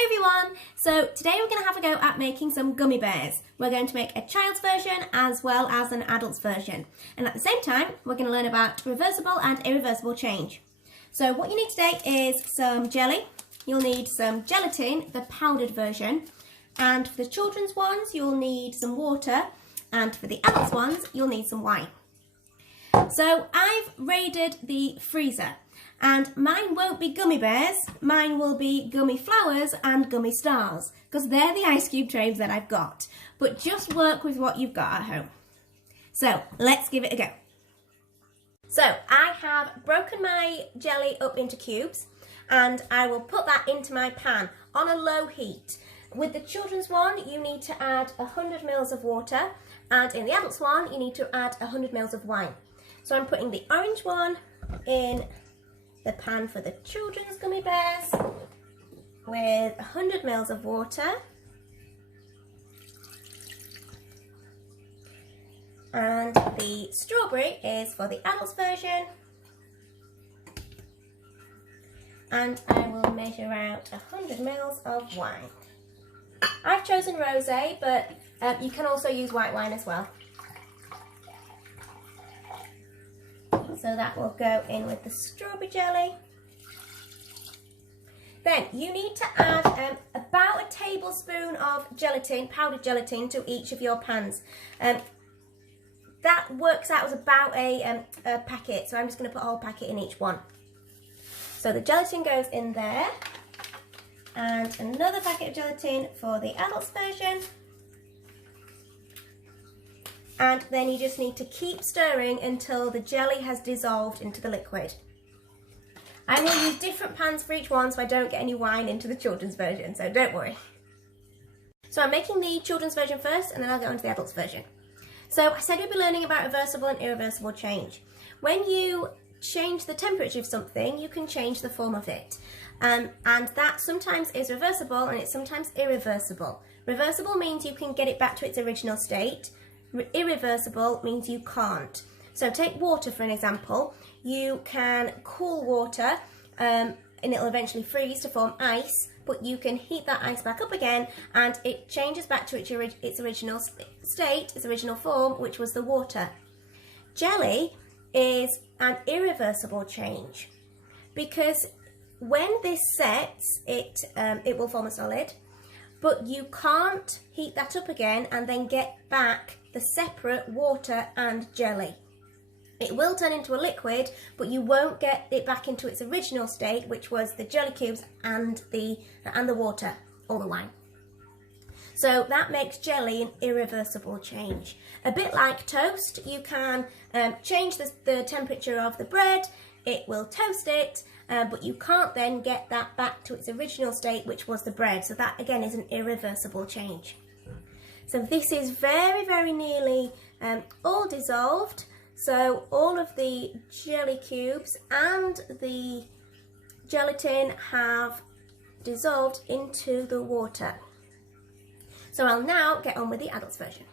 Hi everyone! So today we're going to have a go at making some gummy bears. We're going to make a child's version as well as an adult's version. And at the same time, we're going to learn about reversible and irreversible change. So what you need today is some jelly. You'll need some gelatin, the powdered version. And for the children's ones, you'll need some water. And for the adults ones, you'll need some wine. So I've raided the freezer. And mine won't be gummy bears, mine will be gummy flowers and gummy stars, because they're the ice cube trays that I've got. But just work with what you've got at home. So let's give it a go. So I have broken my jelly up into cubes and I will put that into my pan on a low heat. With the children's one, you need to add 100 ml of water, and in the adults one, you need to add 100 ml of wine. So I'm putting the orange one in the pan for the children's gummy bears with 100 ml of water, and the strawberry is for the adults version, and I will measure out 100 ml of wine. I've chosen rosé, but you can also use white wine as well. So that will go in with the strawberry jelly. Then you need to add about a tablespoon of gelatin, powdered gelatin, to each of your pans. That works out as about a packet, so I'm just going to put a whole packet in each one. So the gelatin goes in there, and another packet of gelatin for the adults version. And then you just need to keep stirring until the jelly has dissolved into the liquid. I will use different pans for each one so I don't get any wine into the children's version, so don't worry. So I'm making the children's version first, and then I'll go into the adults version. So I said we'd be learning about reversible and irreversible change. When you change the temperature of something, you can change the form of it. And that sometimes is reversible and it's sometimes irreversible. Reversible means you can get it back to its original state. Irreversible means you can't. So take water for an example. You can cool water and it'll eventually freeze to form ice, but you can heat that ice back up again and it changes back to its original state, its original form, which was the water. Jelly is an irreversible change because when this sets, it will form a solid, but you can't heat that up again and then get back the separate water and jelly. It will turn into a liquid, but you won't get it back into its original state, which was the jelly cubes and the water or the wine. So that makes jelly an irreversible change. A bit like toast, you can change the temperature of the bread, it will toast it, but you can't then get that back to its original state, which was the bread. So that again is an irreversible change. So this is very, very nearly all dissolved. So all of the jelly cubes and the gelatin have dissolved into the water. So I'll now get on with the adults version.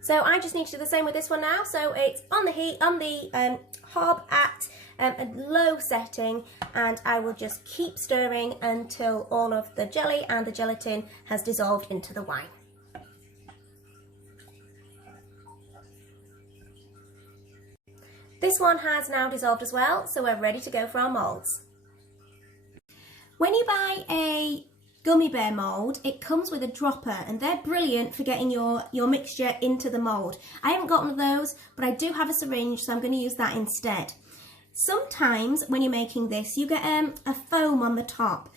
So I just need to do the same with this one now. So it's on the heat, on the hob at a low setting, and I will just keep stirring until all of the jelly and the gelatin has dissolved into the wine. This one has now dissolved as well, so we're ready to go for our moulds. When you buy a gummy bear mould, it comes with a dropper, and they're brilliant for getting your mixture into the mould. I haven't got one of those, but I do have a syringe, so I'm going to use that instead. Sometimes when you're making this, you get a foam on the top.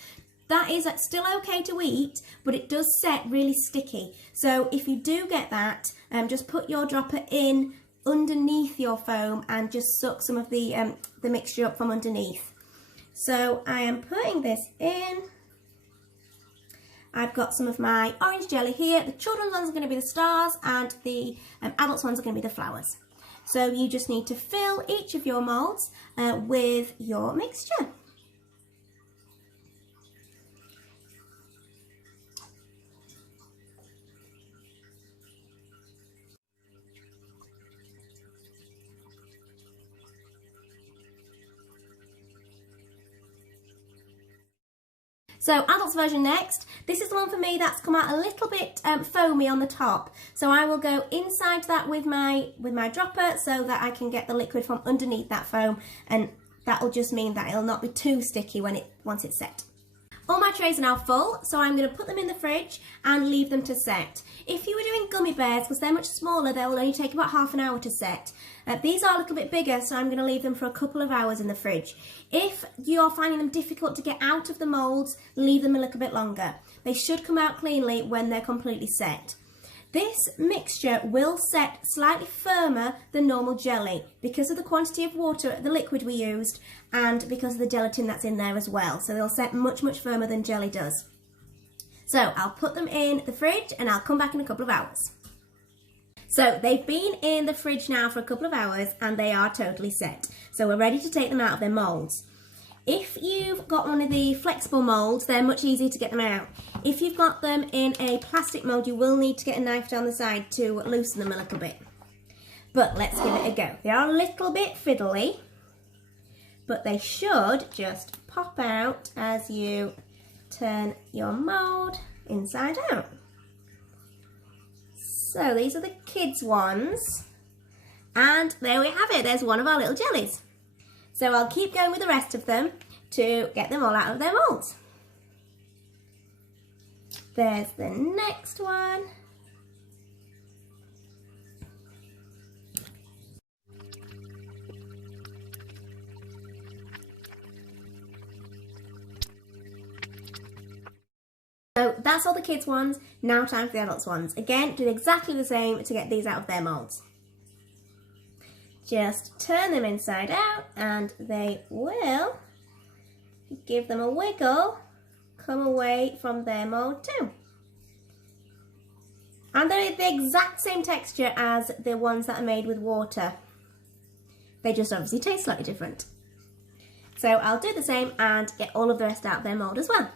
That is still okay to eat, but it does set really sticky. So if you do get that, just put your dropper in underneath your foam and just suck some of the mixture up from underneath. So I am putting this in. I've got some of my orange jelly here. The children's ones are going to be the stars and the adults ones are going to be the flowers. So you just need to fill each of your moulds with your mixture. So adults version next. This is the one for me that's come out a little bit foamy on the top. So I will go inside that with my dropper so that I can get the liquid from underneath that foam, and that will just mean that it'll not be too sticky once it's set. All my trays are now full, so I'm going to put them in the fridge and leave them to set. If you were doing Gummy Bears, because they're much smaller, they will only take about half an hour to set. These are a little bit bigger, so I'm going to leave them for a couple of hours in the fridge. If you're finding them difficult to get out of the moulds, leave them a little bit longer. They should come out cleanly when they're completely set. This mixture will set slightly firmer than normal jelly because of the quantity of water, the liquid we used, and because of the gelatin that's in there as well. So they'll set much, much firmer than jelly does. So I'll put them in the fridge and I'll come back in a couple of hours. So they've been in the fridge now for a couple of hours and they are totally set. So we're ready to take them out of their moulds. If you've got one of the flexible moulds, they're much easier to get them out. If you've got them in a plastic mould, you will need to get a knife down the side to loosen them a little bit. But let's give it a go. They are a little bit fiddly, but they should just pop out as you turn your mould inside out. So these are the kids' ones. And there we have it. There's one of our little jellies. So I'll keep going with the rest of them to get them all out of their moulds. There's the next one. So that's all the kids' ones. Now time for the adults' ones. Again, do exactly the same to get these out of their moulds. Just turn them inside out and they will, give them a wiggle, come away from their mould too. And they're the exact same texture as the ones that are made with water. They just obviously taste slightly different. So I'll do the same and get all of the rest out of their mould as well.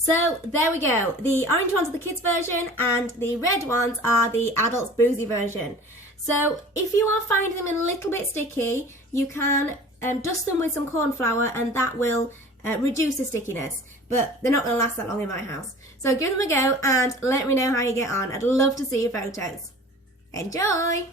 So there we go. The orange ones are the kids version and the red ones are the adults boozy version. So if you are finding them a little bit sticky, you can dust them with some corn flour and that will reduce the stickiness. But they're not going to last that long in my house. So give them a go and let me know how you get on. I'd love to see your photos. Enjoy!